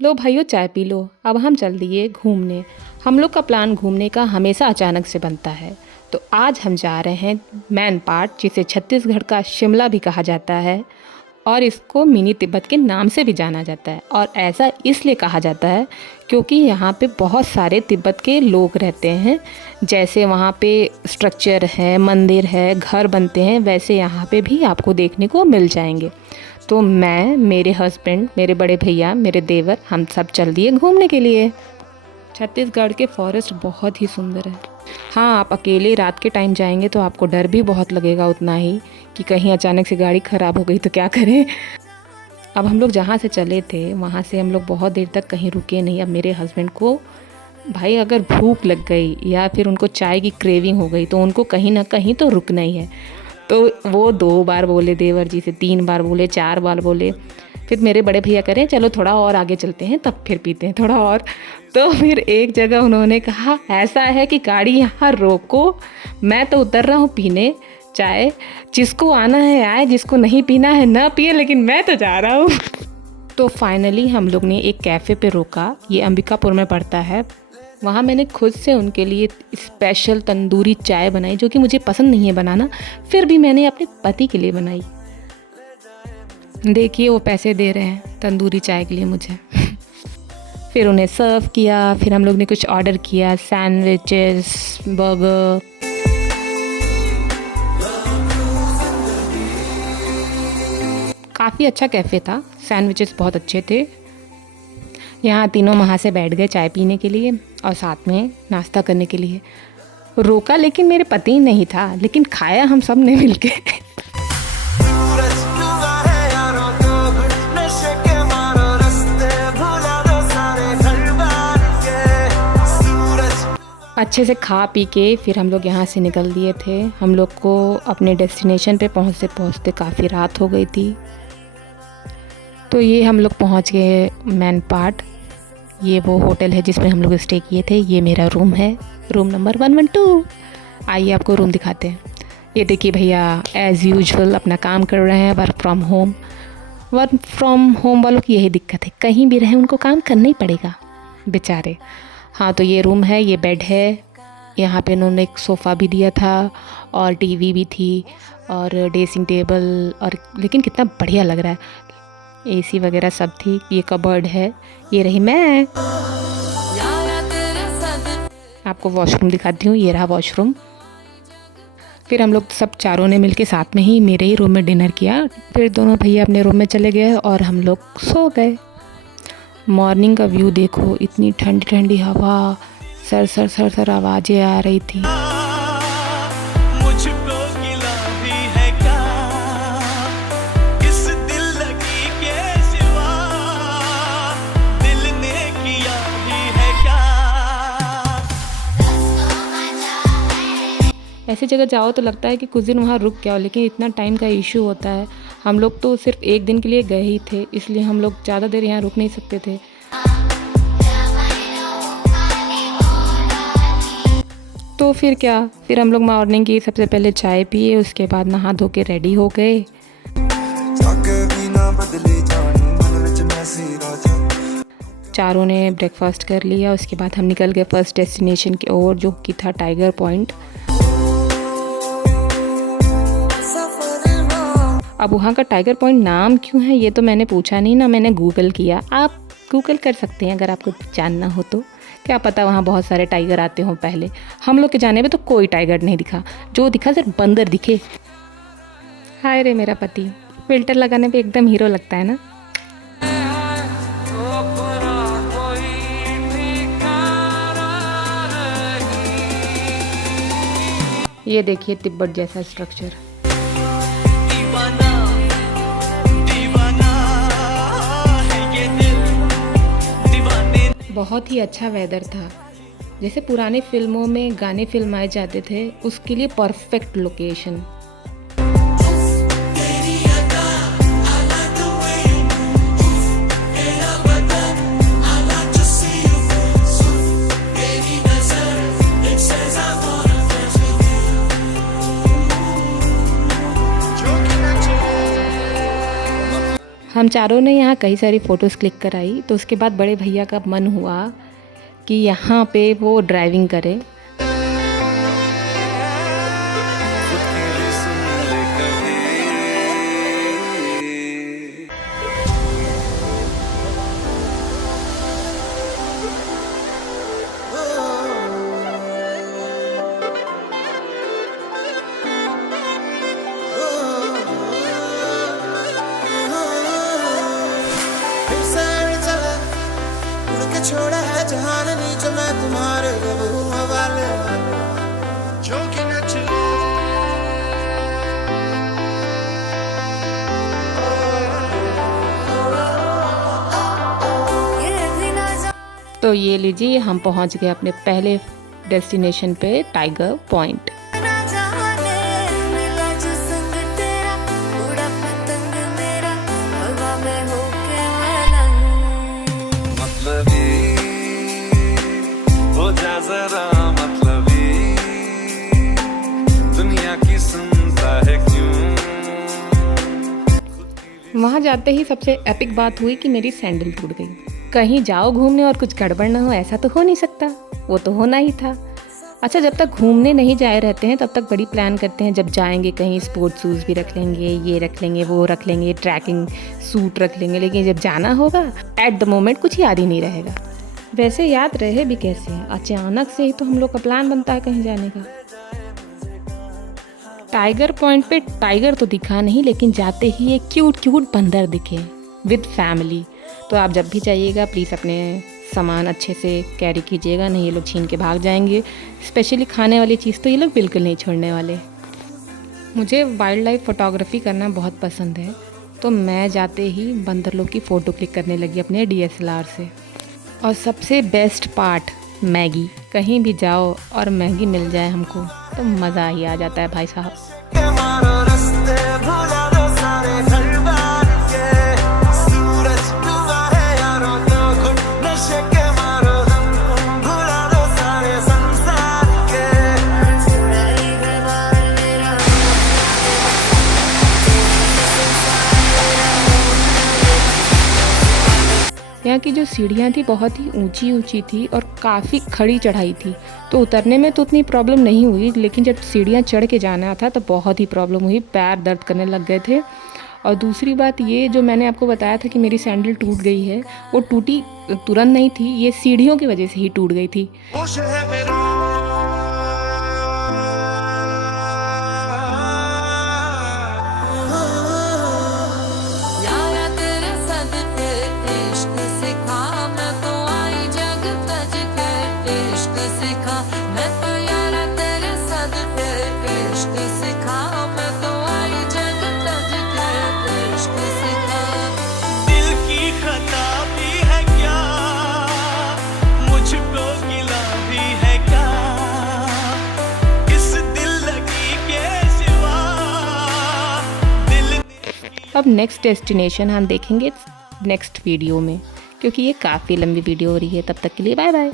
लो भाइयों चाय P low, अब हम चल दिए घूमने। हम लोग का प्लान घूमने का हमेशा अचानक से बनता है। तो आज हम जा रहे हैं मैन पाट, जिसे छत्तीसगढ़ का शिमला भी कहा जाता है और इसको मिनी तिब्बत के नाम से भी जाना जाता है। और ऐसा इसलिए कहा जाता है क्योंकि यहाँ पे बहुत सारे तिब्बत के लोग रहते हैं। जैसे वहाँ पे स्ट्रक्चर है, मंदिर है, घर बनते हैं, वैसे यहाँ पे भी आपको देखने को मिल जाएंगे। तो मैं, मेरे हस्बैंड, मेरे बड़े भैया, मेरे देवर, हम सब चल दिए घूमने के लिए। छत्तीसगढ़ के फॉरेस्ट बहुत ही सुंदर है। हाँ, आप अकेले रात के टाइम जाएंगे तो आपको डर भी बहुत लगेगा उतना ही, कि कहीं अचानक से गाड़ी ख़राब हो गई तो क्या करें। अब हम लोग जहाँ से चले थे वहाँ से हम लोग बहुत देर तक कहीं रुके नहीं। अब मेरे हस्बैंड को भाई अगर भूख लग गई या फिर उनको चाय की क्रेविंग हो गई तो उनको कहीं ना कहीं तो रुकना ही है। तो वो 2 बार बोले देवर जी से, 3 बार बोले, 4 बार बोले। फिर मेरे बड़े भैया कह रहे हैं चलो थोड़ा और आगे चलते हैं, तब फिर पीते हैं थोड़ा और। तो फिर एक जगह उन्होंने कहा ऐसा है कि गाड़ी यहाँ रोको, मैं तो उतर रहा हूँ पीने चाय, जिसको आना है आए, जिसको नहीं पीना है ना पिए, लेकिन मैं तो जा रहा हूँ। तो फाइनली हम लोग ने एक कैफ़े पे रोका, ये अंबिकापुर में पड़ता है। वहाँ मैंने खुद से उनके लिए स्पेशल तंदूरी चाय बनाई, जो कि मुझे पसंद नहीं है बनाना, फिर भी मैंने अपने पति के लिए बनाई। देखिए वो पैसे दे रहे हैं तंदूरी चाय के लिए मुझे। फिर उन्हें सर्व किया, फिर हम लोग ने कुछ ऑर्डर किया, सैंडविचेस, बर्गर। काफ़ी अच्छा कैफ़े था, सैंडविचेस बहुत अच्छे थे। यहाँ तीनों वहाँ से बैठ गए चाय पीने के लिए और साथ में नाश्ता करने के लिए। रोका लेकिन मेरे पति नहीं था, लेकिन खाया हम सब ने मिलके। अच्छे से खा पी के फिर हम लोग यहाँ से निकल दिए थे। हम लोग को अपने डेस्टिनेशन पे पहुँचते पहुँचते काफ़ी रात हो गई थी। तो ये हम लोग पहुँच गए मैन पाट। ये वो होटल है जिसमें हम लोग स्टे किए थे। ये मेरा रूम है, रूम नंबर 112। आइए आपको रूम दिखाते हैं। ये देखिए भैया एज़ यूजुअल अपना काम कर रहे हैं, work from home. Work from home वालों की यही दिक्कत है, कहीं भी रहें उनको काम करना ही पड़ेगा बेचारे। हाँ, तो ये रूम है, ये बेड है, यहाँ पे इन्होंने एक सोफ़ा भी दिया था और टीवी भी थी और ड्रेसिंग टेबल, और लेकिन कितना बढ़िया लग रहा है, एसी वगैरह सब थी। ये कबर्ड है, ये रही मैं। आपको वॉशरूम दिखाती हूँ, ये रहा वॉशरूम। फिर हम लोग सब चारों ने मिलके साथ में ही मेरे ही रूम में डिनर किया। फिर दोनों भैया अपने रूम में चले गए और हम लोग सो गए। मॉर्निंग का व्यू देखो, इतनी ठंडी ठंडी हवा, सर सर सर सर आवाज़ें आ रही थी। मुझको गिला भी है क्या इस दिल लगी के सिवा, दिल ने किया भी है क्या। ऐसी जगह जाओ तो लगता है कि कुछ दिन वहाँ रुक के आओ, लेकिन इतना टाइम का इशू होता है। हम लोग तो सिर्फ एक दिन के लिए गए ही थे, इसलिए हम लोग ज़्यादा देर यहाँ रुक नहीं सकते थे। तो फिर क्या, फिर हम लोग मॉर्निंग की सबसे पहले चाय पिए, उसके बाद नहा धो के रेडी हो गए। चारों ने ब्रेकफास्ट कर लिया, उसके बाद हम निकल गए फर्स्ट डेस्टिनेशन की ओर, जो कि था टाइगर पॉइंट। अब वहाँ का टाइगर पॉइंट नाम क्यों है ये तो मैंने पूछा नहीं ना, मैंने गूगल किया। आप गूगल कर सकते हैं अगर आपको जानना हो तो। क्या पता वहाँ बहुत सारे टाइगर आते हों। पहले हम लोग के जाने में तो कोई टाइगर नहीं दिखा, जो दिखा सिर्फ बंदर दिखे। हाय रे मेरा पति, फिल्टर लगाने पे एकदम हीरो लगता है ना। ये देखिए तिब्बत जैसा स्ट्रक्चर। दीवाना दीवाना है ये दिल, दीवाने। बहुत ही अच्छा वेदर था, जैसे पुराने फिल्मों में गाने फिल्माए जाते थे, उसके लिए परफेक्ट लोकेशन। हम चारों ने यहाँ कई सारी फ़ोटोज़ क्लिक कराई। तो उसके बाद बड़े भैया का मन हुआ कि यहाँ पे वो ड्राइविंग करे। खुद की भी सुन ले कभी। फिर सैर चला, उड़ के छोड़ा है जहान नीचे, मैं तुम्हारे गबरू हवाले जो कि न चले। तो ये लीजिए, हम पहुँच गए अपने पहले डेस्टिनेशन पे, टाइगर पॉइंट। हो जा जरा मतलबी, दुनिया की सुनता है क्यों। वहाँ जाते ही सबसे एपिक बात हुई कि मेरी सैंडल टूट गई। कहीं जाओ घूमने और कुछ गड़बड़ ना हो, ऐसा तो हो नहीं सकता। वो तो होना ही था। अच्छा, जब तक घूमने नहीं जाए रहते हैं तब तक बड़ी प्लान करते हैं। जब जाएंगे कहीं स्पोर्ट्स शूज़ भी रख लेंगे, ये रख लेंगे, वो रख लेंगे, ट्रैकिंग सूट रख लेंगे। लेकिन जब जाना होगा एट द मोमेंट कुछ याद ही नहीं रहेगा। वैसे याद रहे भी कैसे, अचानक से ही तो हम लोग का प्लान बनता है कहीं जाने का। टाइगर पॉइंट पे टाइगर तो दिखा नहीं, लेकिन जाते ही एक क्यूट बंदर दिखे विद फैमिली। तो आप जब भी जाइएगा प्लीज़ अपने सामान अच्छे से कैरी कीजिएगा, नहीं ये लोग छीन के भाग जाएंगे। स्पेशली खाने वाली चीज़ तो ये लोग बिल्कुल नहीं छोड़ने वाले। मुझे वाइल्ड लाइफ फ़ोटोग्राफी करना बहुत पसंद है, तो मैं जाते ही बंदर लोग की फ़ोटो क्लिक करने लगी अपने DSLR से। और सबसे बेस्ट पार्ट, मैगी। कहीं भी जाओ और मैगी मिल जाए हमको तो मज़ा ही आ जाता है भाई साहब। यहाँ की जो सीढ़ियाँ थी बहुत ही ऊंची थी और काफ़ी खड़ी चढ़ाई थी। तो उतरने में तो उतनी प्रॉब्लम नहीं हुई, लेकिन जब सीढ़ियाँ चढ़ के जाना था तो बहुत ही प्रॉब्लम हुई, पैर दर्द करने लग गए थे। और दूसरी बात ये, जो मैंने आपको बताया था कि मेरी सैंडल टूट गई है, वो टूटी तुरंत नहीं थी, ये सीढ़ियों की वजह से ही टूट गई थी। अब नेक्स्ट डेस्टिनेशन हम देखेंगे नेक्स्ट वीडियो में, क्योंकि ये काफ़ी लंबी वीडियो हो रही है। तब तक के लिए बाय बाय।